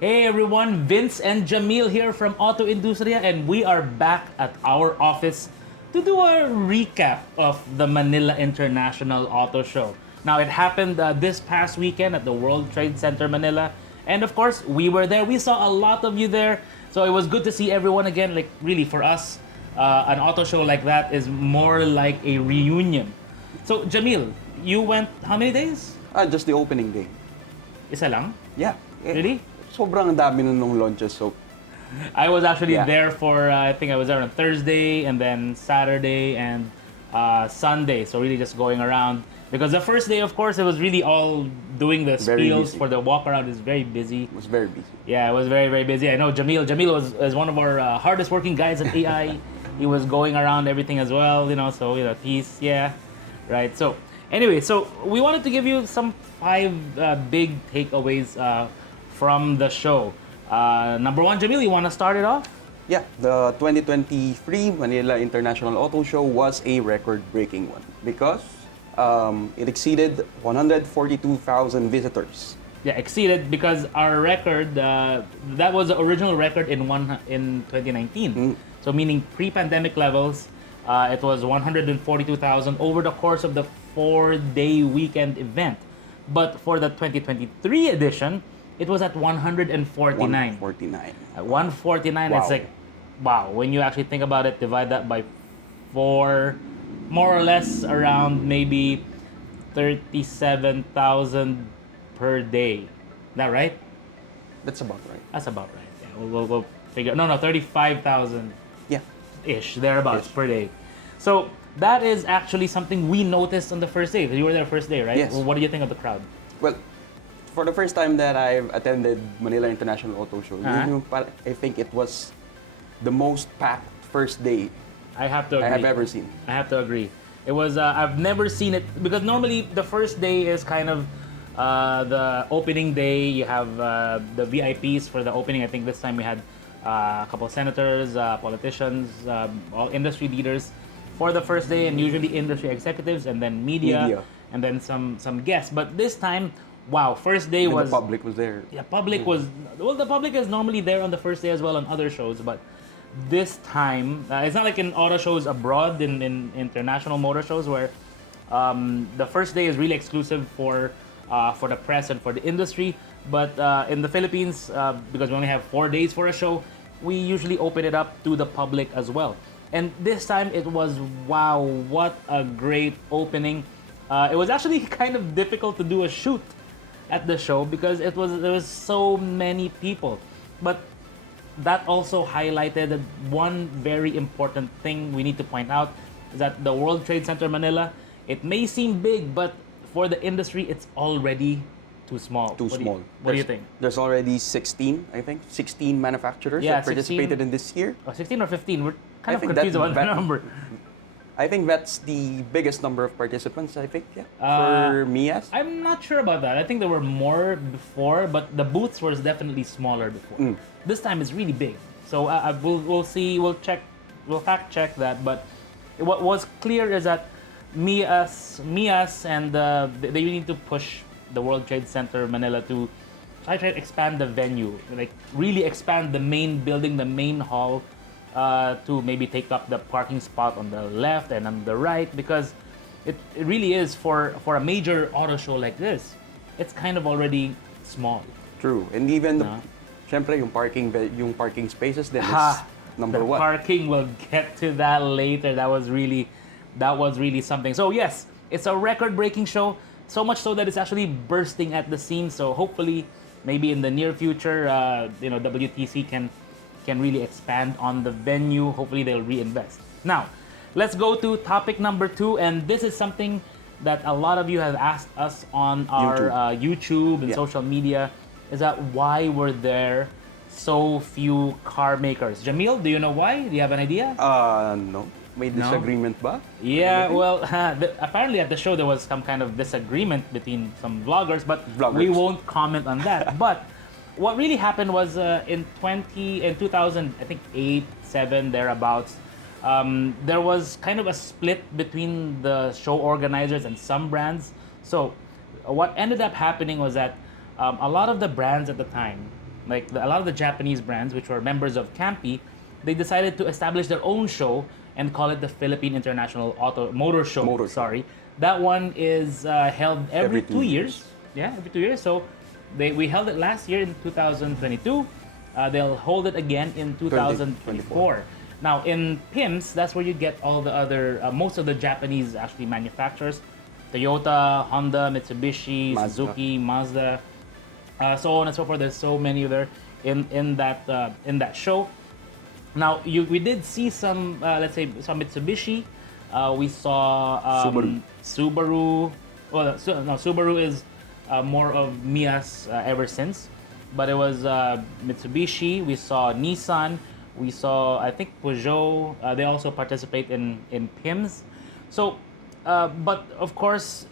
Hey everyone, Vince and Jamil here from AutoIndustriya, and we are back at our office to do a recap of the Manila International Auto Show. Now, it happened this past weekend at the World Trade Center Manila, and of course, we were there. We saw a lot of you there, so it was good to see everyone again. Like, really, for us, an auto show like that is more like a reunion. So, Jamil, you went how many days? Just the opening day. Isa lang? Yeah. Really? Sobrang dami nung launches, so I was actually Yeah. there for, I think I was there on Thursday and then Saturday and Sunday. So really just going around. Because the first day, of course, it was really all doing the Very spiels busy. for the walk around. It's very busy. it was very busy. Yeah, it was very, very busy. I know Jamil was one of our hardest working guys at AI. He was going around everything as well, so, yeah, right. So, anyway, so we wanted to give you some 5 big takeaways from the show. Number 1, Jamil, you want to start it off? Yeah, the 2023 Manila International Auto Show was a record-breaking one because it exceeded 142,000 visitors. Yeah, exceeded because our record, that was the original record in 2019. So meaning pre-pandemic levels, it was 142,000 over the course of the 4-day weekend event. But for the 2023 edition, it was at 149. 149. At 149, Wow. it's like, wow, when you actually think about it, divide that by 4, more or less around maybe 37,000 per day. Is that right? That's about right. That's about right. Yeah, we'll figure. No, 35,000 Yeah. ish, thereabouts Ish. per day. So that is actually something we noticed on the first day. You were there first day, right? Yes. Well, what do you think of the crowd? Well, for the first time that I've attended Manila International Auto Show, I think it was the most packed first day I have to agree. I have ever seen. I have to agree. It was, I've never seen it, because normally the first day is kind of the opening day. You have the VIPs for the opening. I think this time we had a couple of senators, politicians, all industry leaders for the first day, and usually industry executives, and then media. And then some guests. But this time, wow, first day And was... the public was there. Yeah, public was... Well, the public is normally there on the first day as well on other shows, but this time, it's not like in auto shows abroad, in international motor shows, where the first day is really exclusive for the press and for the industry. But in the Philippines, because we only have 4 days for a show, we usually open it up to the public as well. And this time it was, wow, what a great opening. It was actually kind of difficult to do a shoot at the show because there was so many people. But that also highlighted that one very important thing we need to point out is that the World Trade Center Manila, it may seem big, but for the industry, it's already too small. Too small. What do you think? There's already 16, I think, 16 manufacturers Yeah, that participated in this year. 16 or 15? We're kind I of think confused that- about the that- number. I think that's the biggest number of participants, I think, for MIAS. I'm not sure about that. I think there were more before, but the booths were definitely smaller before. This time it's really big. So we'll see. We'll fact check that. But what was clear is that MIAS, and they need to push the World Trade Center Manila to try to expand the venue, like really expand the main building, the main hall, to maybe take up the parking spot on the left and on the right, because it really is for a major auto show like this. It's kind of already small. True. And even, No. syempre, yung parking spaces then is Ha! number The 1. parking, we'll get to that later. That was really something. So yes, it's a record-breaking show. So much so that it's actually bursting at the seams. So hopefully, maybe in the near future, WTC can really expand on the venue. Hopefully, they'll reinvest. Now, let's go to topic number 2, and this is something that a lot of you have asked us on our YouTube and Yeah. social media. Is that why were there so few car makers? Jamil, do you know why? Do you have an idea? No. May disagreement ba? Yeah, well, apparently at the show there was some kind of disagreement between some vloggers, but we won't comment on that. But what really happened was in 2000, I think 8, 7 thereabouts, there was kind of a split between the show organizers and some brands. So what ended up happening was that a lot of the brands at the time like a lot of the Japanese brands, which were members of Campy, they decided to establish their own show and call it the Philippine International Motor Show. Motor Show. Sorry, that one is held every 2 years. Yeah, every 2 years. So we held it last year in 2022. They'll hold it again in 2024. Now in PIMS, that's where you get all the other, most of the Japanese actually manufacturers, Toyota, Honda, Mitsubishi, Mazda. Suzuki, Mazda, so on and so forth. There's so many there in that show. Now we did see some, let's say some Mitsubishi. We saw Subaru. Well, no, Subaru is more of MIAS ever since, but it was Mitsubishi. We saw Nissan. We saw, I think, Peugeot. They also participate in PIMS. So, but of course,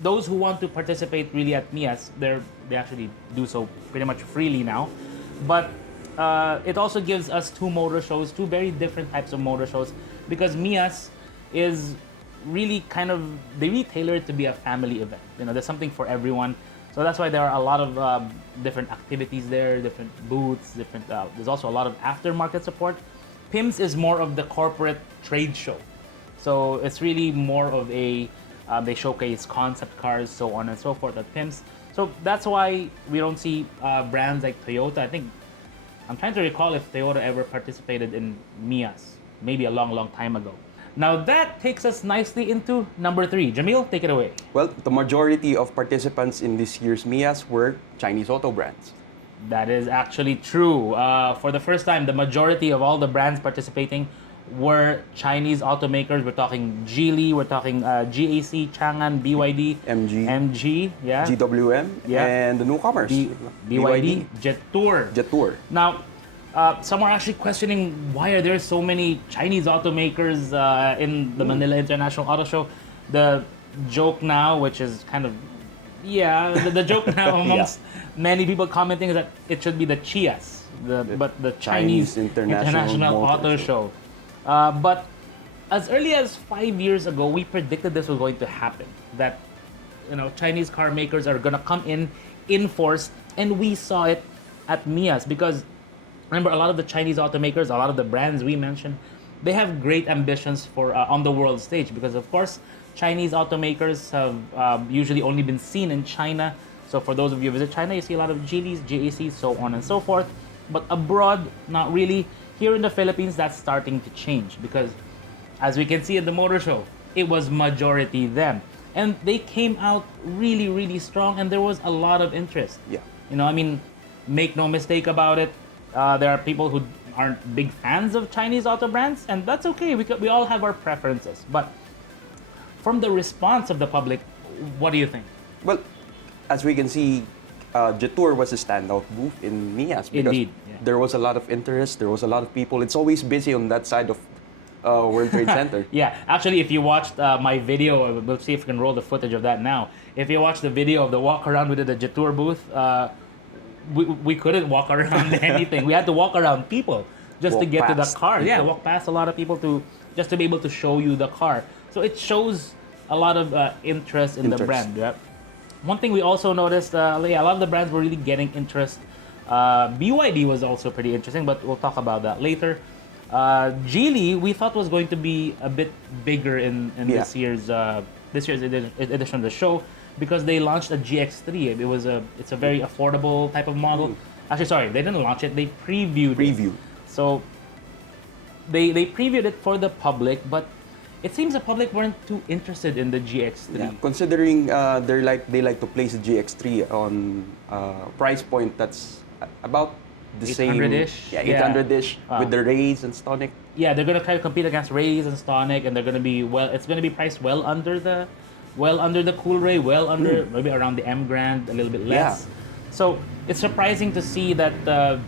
those who want to participate really at MIAS, they actually do so pretty much freely now. But it also gives us two motor shows, two very different types of motor shows, because MIAS is really kind of, they really tailor it to be a family event. You know, there's something for everyone. So that's why there are a lot of different activities there, different booths, different. There's also a lot of aftermarket support. PIMS is more of the corporate trade show, so it's really more of a they showcase concept cars, so on and so forth at PIMS. So that's why we don't see brands like Toyota. I think I'm trying to recall if Toyota ever participated in MIAS, maybe a long time ago. Now that takes us nicely into number 3. Jamil, take it away. Well, the majority of participants in this year's MIAS were Chinese auto brands. That is actually true. For the first time, the majority of all the brands participating were Chinese automakers. We're talking Geely, we're talking GAC, Changan, BYD, MG, yeah, GWM, yeah, and the newcomers. BYD, Jetour. Jetour. Now, some are actually questioning why are there so many Chinese automakers in the Manila International Auto Show. The joke now, which is kind of, the joke now amongst many people commenting is that it should be the CHIAS, but the Chinese International Auto Show. But as early as 5 years ago, we predicted this was going to happen. That, you know, Chinese car makers are gonna come in force, and we saw it at MIAS because remember, a lot of the Chinese automakers, a lot of the brands we mentioned, they have great ambitions for on the world stage because, of course, Chinese automakers have usually only been seen in China. So for those of you who visit China, you see a lot of Geelys, GACs, so on and so forth. But abroad, not really. Here in the Philippines, that's starting to change because, as we can see at the motor show, it was majority them. And they came out really, really strong, and there was a lot of interest. Yeah. You know, I mean, make no mistake about it. There are people who aren't big fans of Chinese auto brands, and that's okay. We all have our preferences. But from the response of the public, what do you think? Well, as we can see, Jetour was a standout booth in MIAS because Indeed, yeah. there was a lot of interest, there was a lot of people. It's always busy on that side of World Trade Center. Yeah, actually, if you watched my video, we'll see if we can roll the footage of that now. If you watch the video of the walk around we did at the Jetour booth, we couldn't walk around anything. We had to walk around people just to get to the car. People. Yeah, walk past a lot of people just to be able to show you the car. So it shows a lot of interest in the brand. Yeah. One thing we also noticed, a lot of the brands were really getting interest. BYD was also pretty interesting, but we'll talk about that later. Geely, we thought was going to be a bit bigger in this year's edition of the show because they launched a GX3. It's a very affordable type of model. Actually, sorry, they didn't launch it. They previewed it. So they previewed it for the public, but it seems the public weren't too interested in the GX3. Yeah, considering they like to place the GX3 on price point that's about the 800-ish? same. Yeah, 800-ish with the Rays and Stonic. Yeah, they're gonna try to compete against Rays and Stonic, and they're gonna be it's gonna be priced well under the Cool Ray, maybe around the M Grand, a little bit less. Yeah. So it's surprising to see that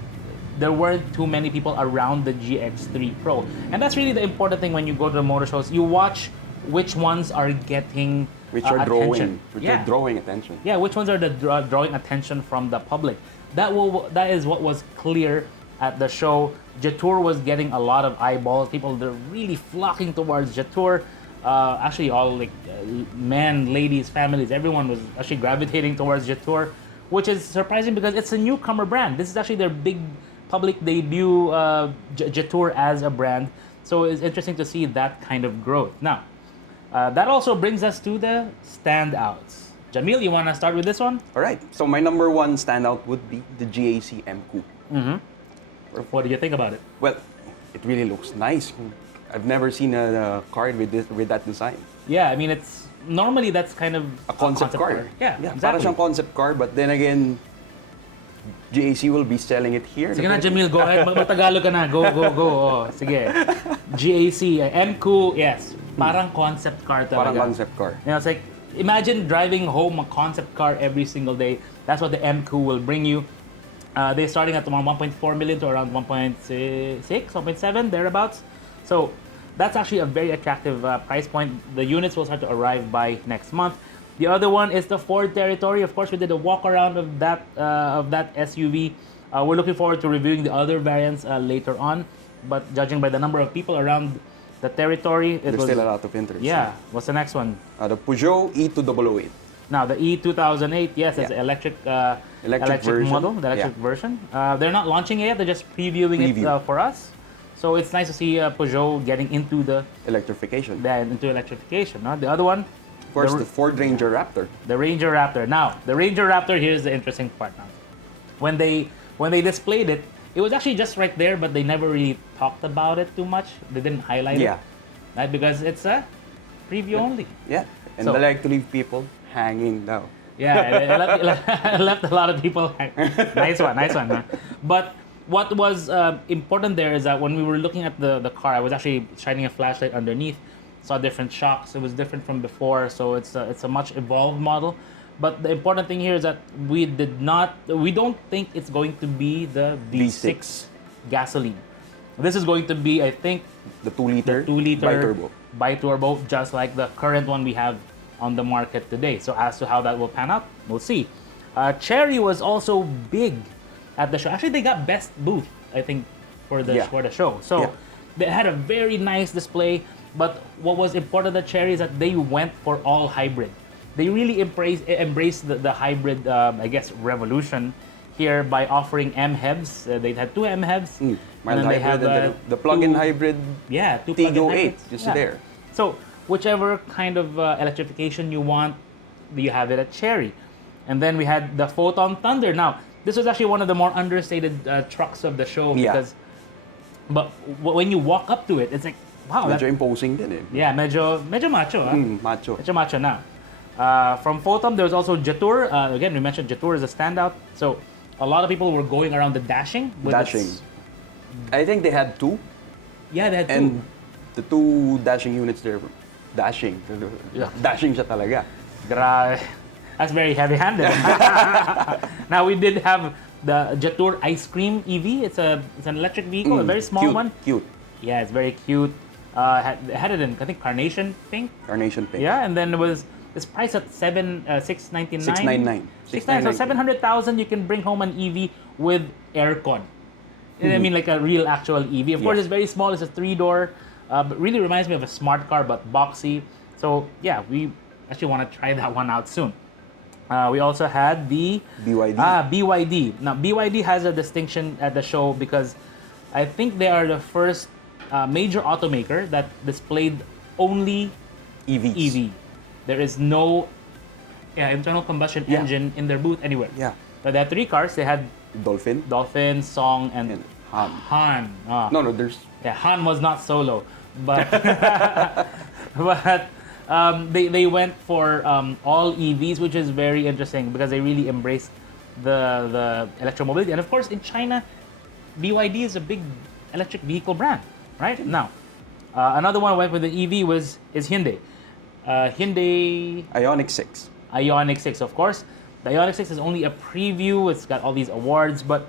there weren't too many people around the GX3 Pro, and that's really the important thing when you go to the motor shows. You watch which ones are getting attention. Are drawing attention. Yeah, which ones are drawing attention from the public. That is what was clear at the show. Jetour was getting a lot of eyeballs. People, they're really flocking towards Jetour. Actually, all men, ladies, families, everyone was actually gravitating towards Jetour, which is surprising because it's a newcomer brand. This is actually their big public debut, Jetour as a brand. So it's interesting to see that kind of growth. Now, that also brings us to the standouts. Jamil, you want to start with this one? All right. So my number one standout would be the GAC MQ. What do you think about it? Well, it really looks nice. I've never seen a card with that design. Yeah, I mean, it's normally that's kind of A concept car. Yeah, Para exactly. siyang concept car, but then again, GAC will be selling it here. Sige na, Jamil, go ahead. Mag-Tagalog ka na. Go. Oh, sige. GAC, MQ, yes. Parang concept car talaga. Parang concept car. You know, it's like, imagine driving home a concept car every single day. That's what the MQ will bring you. They're starting at around 1.4 million to around 1.6, 1.7, thereabouts. So that's actually a very attractive price point. The units will start to arrive by next month. The other one is the Ford Territory. Of course, we did a walk around of that SUV. We're looking forward to reviewing the other variants later on. But judging by the number of people around the Territory, There's still a lot of interest. Yeah. What's the next one? The Peugeot E2008. Now the E2008, yes, it's an electric version. model, the electric version. They're not launching it yet; they're just previewing it for us. So it's nice to see Peugeot getting into Electrification. into electrification. No? The other one, Of course, the Ford Ranger Raptor. the Ranger Raptor. Now the Ranger Raptor. Here's the interesting part. Now, when they displayed it, it was actually just right there, but they never really talked about it too much. They didn't highlight it, right? Because it's a preview only. Yeah, and So- they like to leave people hanging now. Yeah, it left a lot of people. Nice one. Huh? But what was important there is that when we were looking at the car, I was actually shining a flashlight underneath, saw different shocks. It was different from before, so it's a much evolved model. But the important thing here is that we don't think it's going to be the V6 gasoline. This is going to be, I think, The 2-liter, 2-liter bi-turbo. bi-turbo, just like the current one we have on the market today. So as to how that will pan out, we'll see. Chery was also big at the show. Actually, they got best booth, I think, for the show. So they had a very nice display. But what was important at Chery is that they went for all hybrid. They really embraced the hybrid, I guess, revolution here by offering MHEVs. They had two MHEVs. Mild and then hybrid and the plug-in hybrid two Tigo plug-in 8, hybrids. just there. So whichever kind of electrification you want, you have it at Chery. And then we had the Photon Thunder. Now, this was actually one of the more understated trucks of the show because, but when you walk up to it, it's like, wow. Medyo imposing din eh. Yeah, medyo macho. Macho. Medyo macho na. From Photon, there was also Jetour. Again, we mentioned Jetour as a standout. So a lot of people were going around the Dashing. I think they had two. Yeah, they had two. And the two Dashing units there, Dashing. Dashing siya talaga. Grabe. That's very heavy-handed. Now we did have the Jetour Ice Cream EV. It's an electric vehicle, a very small one. Cute. Yeah, it's very cute. Had it in, I think, carnation pink. Carnation pink. Yeah, and then it's priced at $699. $699. So 700,000, you can bring home an EV with aircon. I mean, like a real actual EV. Of course, it's very small. It's a 3-door. But really reminds me of a smart car, but boxy. So yeah, we actually want to try that one out soon. We also had the BYD. BYD. Now BYD has a distinction at the show because I think they are the first major automaker that displayed only EVs. EV. There is no internal combustion engine in their booth anywhere. Yeah. But they had 3 cars. They had Dolphin, Song, and Han. Han. No, there's... Yeah, Han was not solo, but but they went for all EVs, which is very interesting because they really embraced the electromobility. And of course, in China, BYD is a big electric vehicle brand, right? Now, another one went with the EV is Hyundai. Hyundai Ioniq 6. Ioniq 6, of course. The Ioniq 6 is only a preview. It's got all these awards, but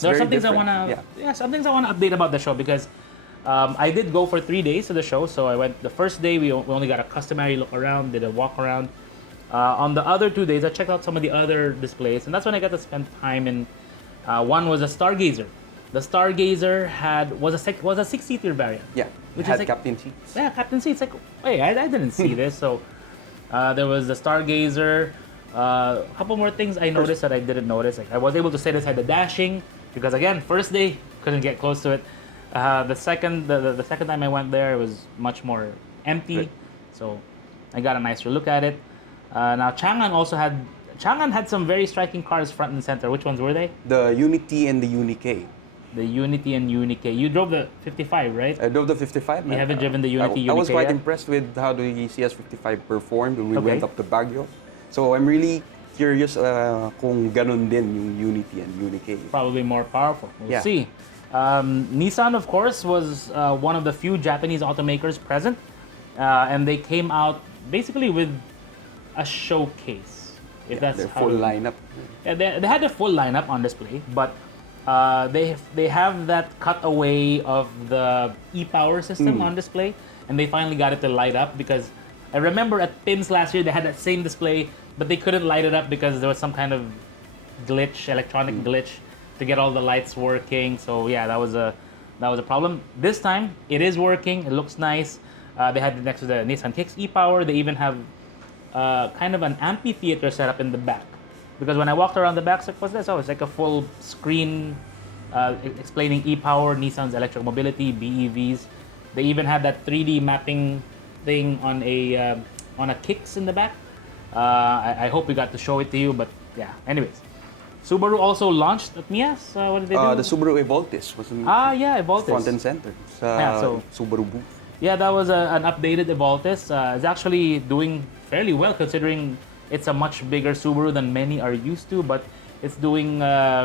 there are some things I want to some things I want to update about the show because I did go for 3 days to the show. So I went the first day, we only got a customary look around, did a walk around. On the other 2 days, I checked out some of the other displays, and that's when I got to spend time in. One was a Stargazer. The Stargazer was a 6-seater variant. Yeah, which had is like, captain seats. Yeah, captain seats. Like, wait, I didn't see this. So there was the Stargazer. A couple more things I noticed that I didn't notice. Like I was able to sit inside the dashing because again, first day couldn't get close to it. The second time I went there, it was much more empty, Right. so I got a nicer look at it. Now Chang'an had some very striking cars front and center. Which ones were they? The Unity and the Uni-K. The Unity and Uni-K. You drove the 55, right? I drove the 55. You haven't driven the Unity I was Uni-K quite yet? impressed with how the CS55 performed when we Okay. went up to Baguio. So I'm really curious kung ganun din yung Unity and Uni-K. Probably more powerful. We'll Yeah. see. Nissan, of course, was one of the few Japanese automakers present, and they came out basically with a showcase. If that's Their how full you- lineup. Yeah, they had a full lineup on display, but they have that cutaway of the e-power system on display, and they finally got it to light up because I remember at PIMS last year they had that same display, but they couldn't light it up because there was some kind of glitch, electronic glitch, to get all the lights working. So yeah, that was a problem. This time it is working. It looks nice. They had it next to the Nissan Kicks e-power. They even have kind of an amphitheater set up in the back. Because when I walked around the back, I was like, what's this? Oh, it's like a full screen explaining e-power, Nissan's electric mobility, BEVs. They even had that 3D mapping thing on a Kicks in the back. I hope we got to show it to you, but yeah. Anyways, Subaru also launched at MIAS. What did they do? The Subaru Evoltis was in Yeah, Evoltis. front and center sa Yeah, so- Subaru booth. Yeah, that was an updated Evoltis. It's actually doing fairly well considering it's a much bigger Subaru than many are used to, but it's doing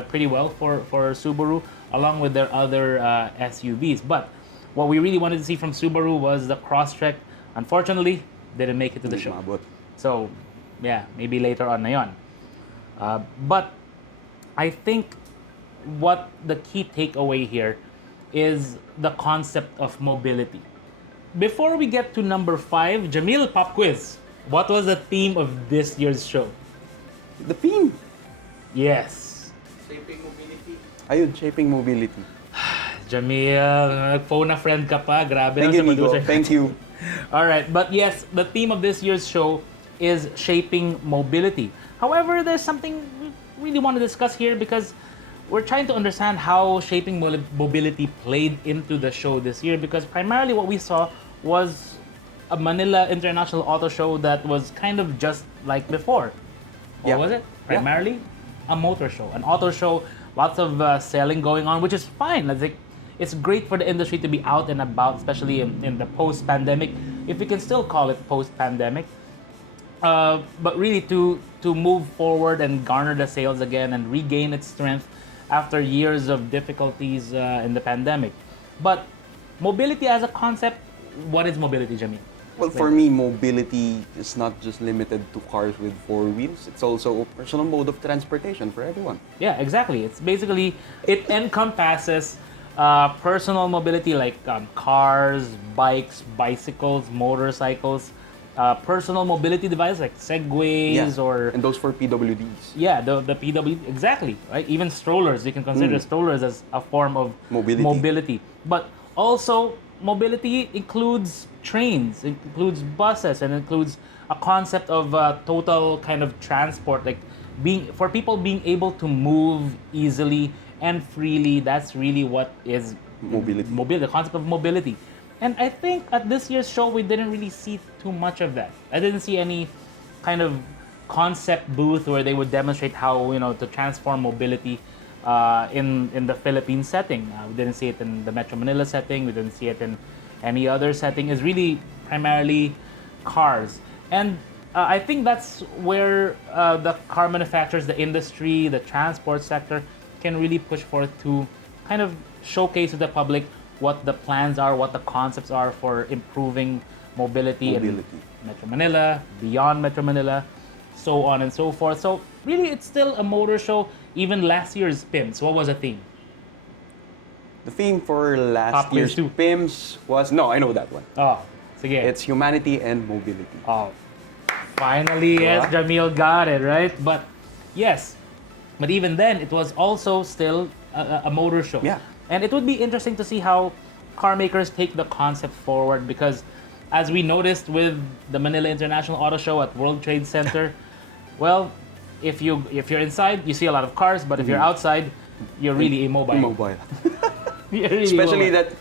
pretty well for Subaru along with their other SUVs. But what we really wanted to see from Subaru was the Crosstrek. Unfortunately, didn't make it to the show. Umabot. So, yeah, maybe later on na yun. But I think what the key takeaway here is the concept of mobility. Before we get to number 5, Jamil, pop quiz. What was the theme of this year's show? The theme. Yes. Ayun, shaping mobility. Jamil, phone a friend ka pa. Grabe Thank naman you, sa Nico. producer. Thank you. All right, but yes, the theme of this year's show is shaping mobility. However, there's something we really want to discuss here because we're trying to understand how shaping mobility played into the show this year because primarily what we saw was a Manila International Auto Show that was kind of just like before. Or Yeah. was it? Yeah. Primarily a motor show, an auto show, lots of selling going on, which is fine. It's great for the industry to be out and about, especially in the post-pandemic, if we can still call it post-pandemic. But really to move forward and garner the sales again and regain its strength after years of difficulties in the pandemic. But mobility as a concept, what is mobility, Jamil? Well, for me, mobility is not just limited to cars with 4 wheels. It's also a personal mode of transportation for everyone. Yeah, exactly. It's basically, it encompasses personal mobility like cars, bikes, bicycles, motorcycles, personal mobility devices like segways or and those for PWDs. yeah, the PW exactly, right? Even strollers, you can consider strollers as a form of Mobility. But also mobility includes trains, it includes buses, and includes a concept of total kind of transport, like for people being able to move easily and freely. That's really what is Mobility. the concept of mobility. And I think at this year's show we didn't really see too much of that. I didn't see any kind of concept booth where they would demonstrate how to transform mobility in the Philippine setting. We didn't see it in the Metro Manila setting. We didn't see it in any other setting. It's really primarily cars. And I think that's where the car manufacturers, the industry, the transport sector can really push forth to kind of showcase to the public what the plans are, what the concepts are for improving mobility in Metro Manila, beyond Metro Manila, so on and so forth. So really, it's still a motor show. Even last year's PIMS, what was the theme? The theme for Pop last quiz year's too. PIMS was, no, I know that one. Oh, sige. It's humanity and mobility. Oh, finally, yes, Jamil got it, right? But yes, but even then, it was also still a motor show. Yeah. And it would be interesting to see how car makers take the concept forward because as we noticed with the Manila International Auto Show at World Trade Center, well, if you're inside, you see a lot of cars, but if you're outside, you're really immobile. Immobile. You're really Especially immobile.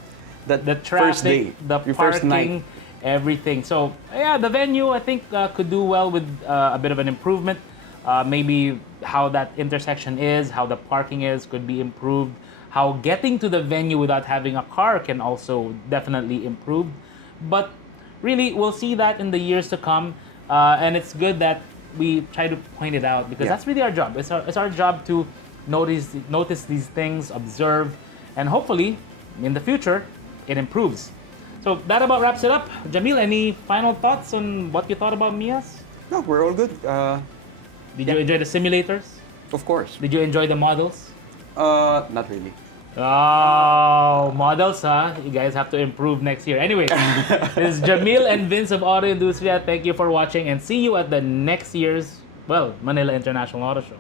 that The first day, traffic, the your first night. parking, everything. So yeah, the venue I think could do well with a bit of an improvement. Maybe how that intersection is, how the parking is, could be improved. How getting to the venue without having a car can also definitely improve. But really, we'll see that in the years to come. And it's good that we try to point it out because Yeah. that's really our job. It's our job to notice these things, observe, and hopefully in the future it improves. So that about wraps it up. Jamil, any final thoughts on what you thought about MIAS? No, we're all good. Did you enjoy the simulators? Of course. Did you enjoy the models? Not really. Oh, models, huh? You guys have to improve next year. Anyway, this is Jamil and Vince of AutoIndustriya. Thank you for watching and see you at the next year's, Manila International Auto Show.